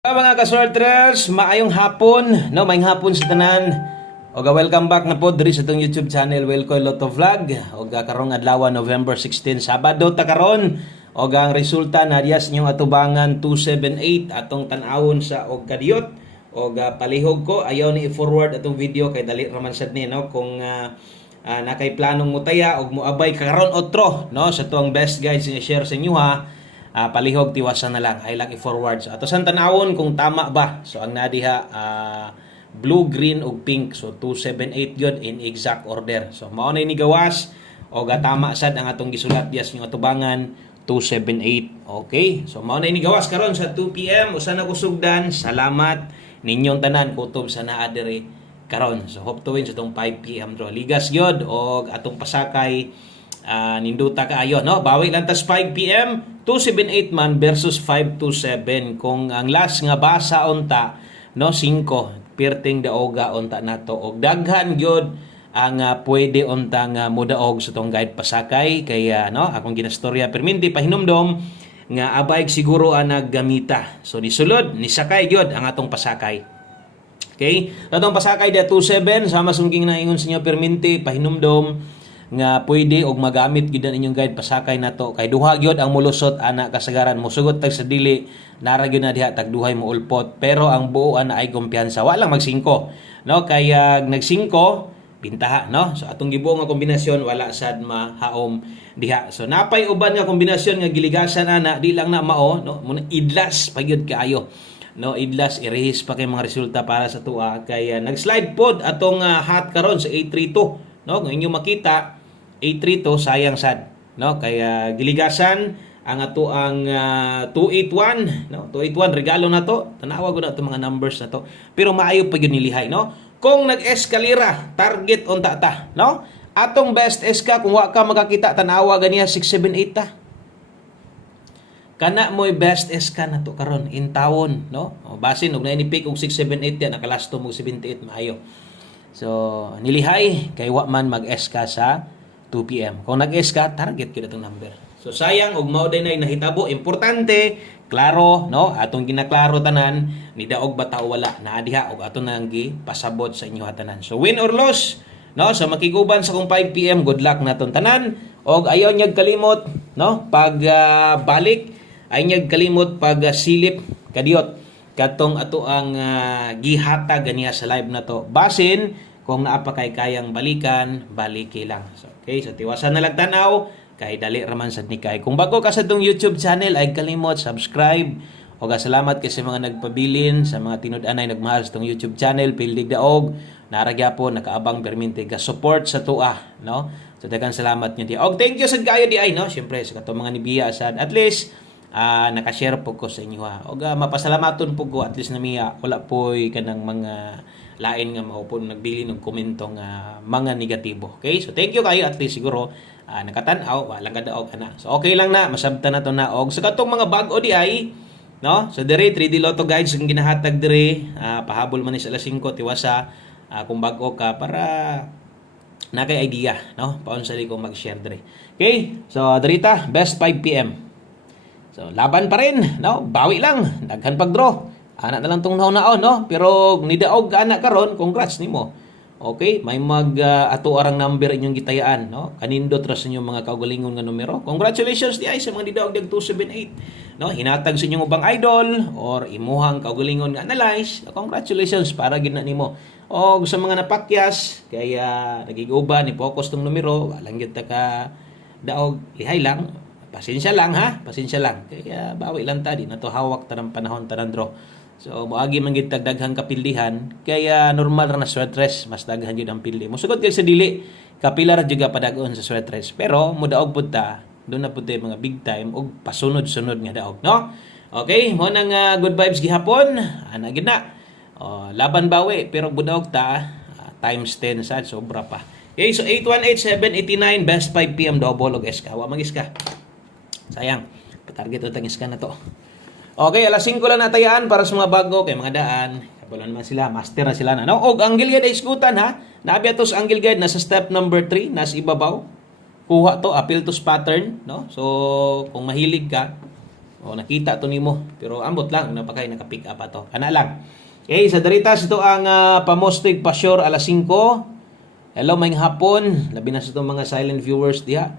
Mga ka-sorters, maayong hapon, no, maayong hapon sa tanan. Oga welcome back na po diri sa tong YouTube channel Welco Lotto Vlog. Oga karong adlaw November 16 Sabado ta karon. Oga ang resulta na diya sa inyong atubangan 278 atong tan-awon sa og kadiyot. Oga palihog ko ayaw ni i-forward atong video kay dali raman sad ni no kung nakay planong mutaya og moabay karon otro no sa tuang best guides nga share sa inyo ha. Palihog tiwasan na lang ay lang i-forward so ato san tanawon kung tama ba so ang nadiha blue, green ug pink so 278 gyud in exact order so mao na ni gawas o tama sad ang atong gisulat dias ng atubangan 278 okay so mao na ni gawas karon sa 2 PM usa na kusugdan salamat ninyong tanan kutob sa naa diri karon so hope to win sa tong 5 PM draw ligas gyud og atong pasakay ninduta kaayo no bawi lang tas 5 PM 278 man versus 527 kung ang last nga basa unta no 5 perting daoga unta nato og daghan gyud ang pwede unta nga modaog sa tong guide pasakay kaya no akong ginastorya perminti pahinumdom nga abayg siguro ang naggamita so nisulod ni sakay gyud ang atong pasakay. Okay atong pasakay dia 27 sama sungking na ingon sa inyo perminti pahinumdom nga pwede og magamit gyud ang inyong guide pasakay nato kay duha gyud ang mulusot ana kasagaran mosugot tag sa dili nara gyud na diha tag duhay mo ulpot pero ang buo ana ay kumpiyansa wa lang mag 5 no kay nag 5 pintaha no so atong gibuo nga kombinasyon wala sad mahaom diha so napay uban nga kombinasyon nga giligasan ana di lang na mao no muna idlas pagyud kaayo no idlas irehis pa kay mga resulta para sa tuwa kay nag-slide pod atong hot karon sa 832 no kung inyo makita 832 sayang sad no kaya giligasan ang ato ang 281 no 281 regalo na to tanawa ko na to mga numbers na to pero maayo pa gyud nilihay no kung nag-eskalera target unta ta no atong best eska kung wa ka makakita tanawa ganiya 678 ta kana mo'y best eska na to karon in tawon no basin og na ni pick og 678 ya nakalasto mo 78 maayo so nilihay kay wa man mag-eska sa 2 PM. Kung nag-S ka, target ko itong number. So sayang, og mao day na nahitabo. Importante, klaro, no? Atong ginaklaro tanan, ni daog bataw wala. Naadiha, og ato nang pasabot sa inyo tanan. So win or loss, no? So makiguban sa kung 5 PM, good luck naton tanan. Og ayaw niyag kalimot, no? Pag balik, ayaw niyag kalimot pag silip, kadiyot. Katong ato ang gihata ganiya sa live na to. Basin, kung naapa kay kayang balikan, baliki lang. So, okay, so tiwasan na lang tanaw, kay dali raman sad ni kay. Kung bago ka sa tong YouTube channel, ay kalimot subscribe. O salamat kay sa mga nagpabilin, sa mga tinud-anay nagmahal sa tong YouTube channel, pildig daog, naragya po, nakaabang perminti ka support sa tua, no? So daghang salamat niyo di. Og thank you sad kayo di ay, no? Syempre sa katong mga nibiya sad at least naka-share po ko sa inyo ha. Og mapasalamaton po ko at least na miya wala po'y kanang mga lain nga maupon nagbili ng komento nga mga negatibo. Okay? So thank you kayo at least siguro nakatan-aw walang kadaog ana. So okay lang na masabtan na to na og sa katong mga bag-o di ay no? So dire 3D Lotto guides ang ginahatag dire pahabol man ni sa alas 5 tiwasa kung bag-o ka para na kay idea no? Paon sa ko mag-share dire. Okay? So dirita best 5 PM. So laban pa rin no? Bawi lang daghan pag-draw. Anak na lang tong naon no? Pero nidaog ka anak karon, congrats nimo. Okay, may ato arang number inyong gitayaan, no? Kanindot ra sa inyong mga kaugalingon nga numero. Congratulations di ay sa mga nidaog dag 278. No, hinatag sa inyong ubang idol or imuhang kaugalingon nga analyze. Congratulations para gid na nimo. O sa mga napakyas kaya nagiguba ni focus tong numero, walang gyud ta ka daog, lihay lang. Pasensya lang ha, pasensya lang. Kaya bawi lang ta di na to hawak tanang panahon tanang draw. So moagi man gid daghang kapildihan kaya normal ra na sweatress mas daghan gyud ang pildi. Mosugot kay sa dili kapila ra juga padagon sa sweatress pero mudaog pud ta do na pud mga big time og pasunod-sunod nga daog no. Okay, mo nang good vibes gihapon. Ana gid na. Laban bawi pero budaog ta times 10 sad sobra pa. Okay, so 818-789 best 5 PM double og SK. Wa mag-SK. Sayang. Target utang SK na to. Okay, alas 5 lang natayaan para sa mga bago kay mga daan. Kapalo naman sila, master na sila na. No? Og ang Angle Guide ay iskutan ha. Naabi ato sa Angle Guide nasa step number 3, nasa ibabaw. Kuha to, appeal to pattern, no? So, kung mahilig ka, O nakita to nimo pero ambot lang napakay naka-pick up ato. Kana lang. Okay, sa daritas ito ang pamostig pasyor alas 5. Hello may hapon, labi na sa itong mga silent viewers diha.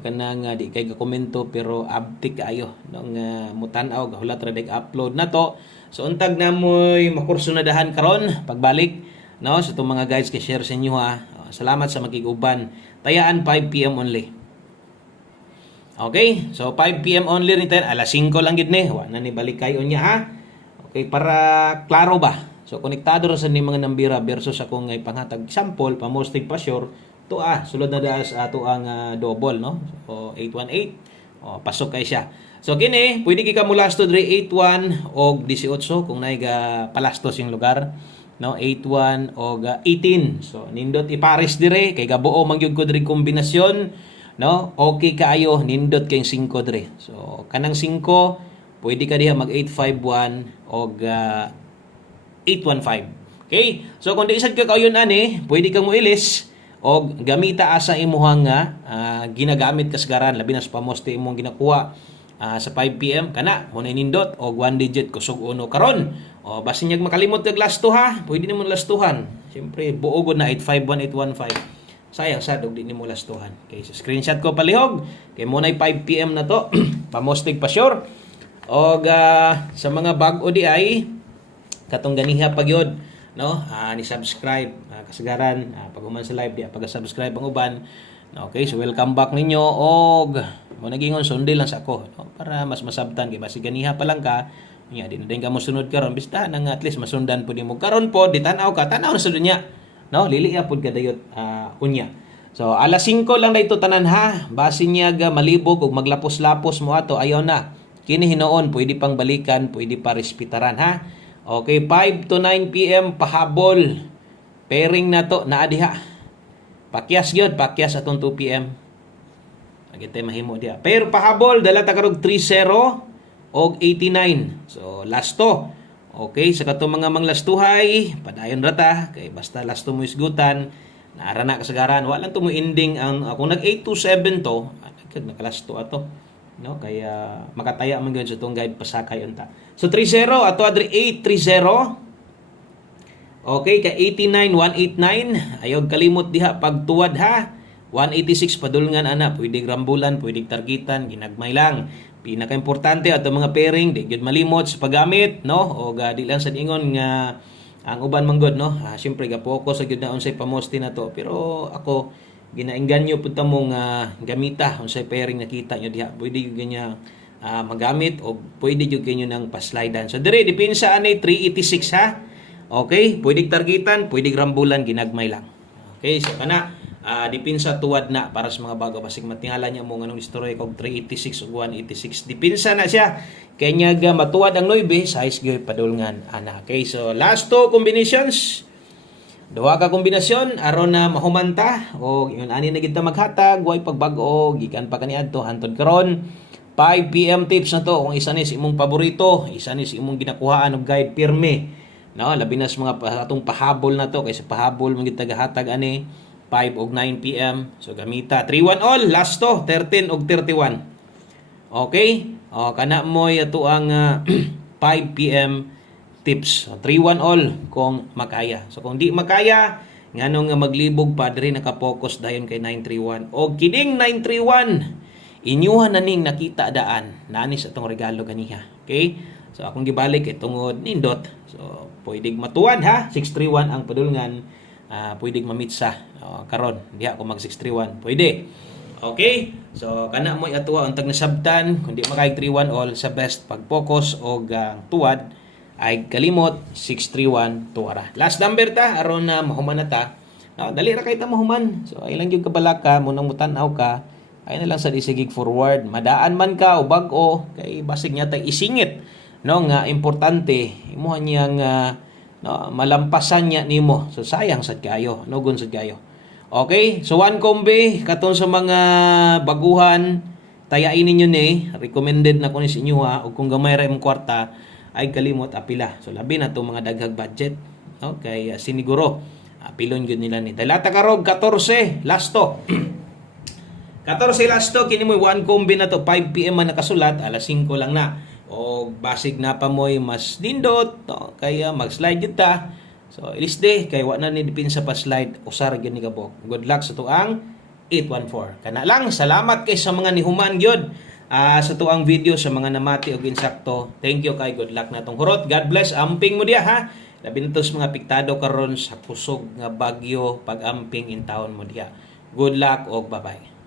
Kanang di kay komento pero abtik kayo nang mutan-aw hulat ra upload na to. So untag na mo'y makursunadahan karon pagbalik no sa itong mga guys kay share sa inyo ha. Salamat sa makiguban. Tayaan 5 PM only. Okay, so 5 PM only rin tayo. Alas 5 lang gid ni. Wa na ni balik kayo niya ha. Okay, para klaro ba? So konektado ra sa ni mga nambira versus ako ngay panghatag sample pamostig pa sure to sulod na daas ato ang double no. So 818. Pasok kay siya. So kini pwede kay ka mulasto dre 81 og 18 kung nay ga palastos yung lugar no 81 og 18. So nindot ipares dire kay gabuo man gyud ko diri kombinasyon no. Okay kaayo nindot kay 5 dire. So kanang 5 pwede ka diha mag 851 og 815. Okay? So kung di isad ka kayon ani, pwede kang muilis og gamita asa imuhang ginagamit kasgaran labi na sa pamoste imong ginakuha sa 5 PM kana mo na nindot og 1 digit kusog uno karon. O basin nyag makalimot kag lasto ha, pwede nimo lastuhan. Siyempre buo gud na 851815. Sayang sad og di nimo lastuhan. Okay, so screenshot ko palihog kay mo nay 5 PM na to. Pamostig pa sure. Og sa mga bag-o di ay katong ganiha pagyod no ni subscribe kasagaran pag human sa live di pag-subscribe ang uban. Okay, so welcome back ninyo og mo nagingon sundil lang sa ako no? Para mas masabtan kay basi ganiha pa lang ka nya di na din ka mo sunod karon bista nang at least masundan pud nimo karon po di tan-aw ka tan-aw na sa dunya no liliya pud kadayot unya. So alas 5 lang dayto tanan ha basi niya malibog og maglapos-lapos mo ato ayaw na kini hinoon pwede pang balikan pwede pa respetaran ha. Okay, 5 to 9 PM pahabol. Pairing na to naa diha. Pakyas gyud, pakyas atong 2 PM. Agite mahimo diha. Pero pahabol dala ta karog 30 og 89. So lasto. Okay, sa katong mga manglastuhay, padayon ra ta kay basta lasto mo isgutan, naara na kasagaran, wala to mo ending ang kung nag 827 to, nakalasto ato. No kaya makataya man gyud sa tong guide pasakay unta. So 30 ato adre 830. Okay kay 89189 ayog kalimot diha pagtuwad ha. 186 padulngan ana pwede rambulan pwede targetan ginagmay lang. Pinaka importante ato mga pairing di gyud malimot sa paggamit no o di lang sad ingon nga ang uban man gud no. Syempre ga focus sa gyud na unsay pamosti na to pero ako ginaengganyo pud ta mong gamita unsay pairing nakita nyo diha pwede gyud kanya magamit o pwede gyud kanyo nang paslidean. So dire depensa ani 386 ha. Okay, pwede targetan, pwede rambulan ginagmay lang. Okay, so kana depensa tuwad na para sa mga bago basig matingala niya mo nganong istorya kog 386 ug 186 depensa na siya kay nya matuwad ang 9 size gyud padulngan ana. Okay, so last two combinations. Duha ka kombinasyon aron na mahumanta o yun ani na gid ta maghatag way pagbag-o gikan pa kaniadto hantod karon 5 PM tips na to kung isa ni sa imong paborito, isa ni sa imong ginakuhaan og guide pirme. No, labi na sa mga atong pahabol na to kay sa pahabol mo gid tagahatag ani 5 og 9 PM. So gamita 31 all last to 13 og 31. Okay? O kana moy ato ang 5 PM tips. So, 3-1 all kung makaya. So kung di makaya, nganong maglibog pa diri naka-focus dayon kay 931. O kining 931, inyuhan na ning nakita daan. Nanis atong regalo kaniha. Okay? So akong gibalik kay tungod nindot. So pwedeng matuwan ha. 631 ang padulngan. Pwedeng mamitsa karon. Diha ko mag 631. Pwede. Okay? So kana mo atuwa untag nasabtan kundi makay 3-1 all sa best pag-focus og tuwad ay kalimot 631 tuara. Last number ta aron na mahuman na ta. No, dali ra kay ta mahuman. So ay lang gyud kabalaka mo nang mutan-aw ka. Ay na lang sa isigig forward. Madaan man ka o bag-o kay basig niya tay isingit no nga importante imuha niyang no, malampasan niya nimo. So sayang sad kayo, no gun sad kayo. Okay? So one kombi katon sa mga baguhan tayain ninyo ni recommended na ko ni sa inyo ha ug kung gamay ra imong kwarta ay kalimot apila. So labi na to mga daghag budget. Okay, siniguro apilon gyud nila ni. Dalata karog 14 lasto. 14 lasto kini mo 1 kombi na to 5 PM man nakasulat, alas 5 lang na. O basig na pa mo'y mas nindot, no? Kaya mag-slide yun ta. So ilisde kay wa na ni dipinsa pa slide, usar gyud ni kabok. Good luck sa tuang 814. Kana lang, salamat kay sa mga nihuman gyud. Sa tuang video sa mga namati og insakto. Thank you kay good luck natong hurot. God bless. Amping mo diya ha. Labi na to sa mga piktado karon sa kusog nga bagyo pag-amping in town mo diya. Good luck og bye-bye.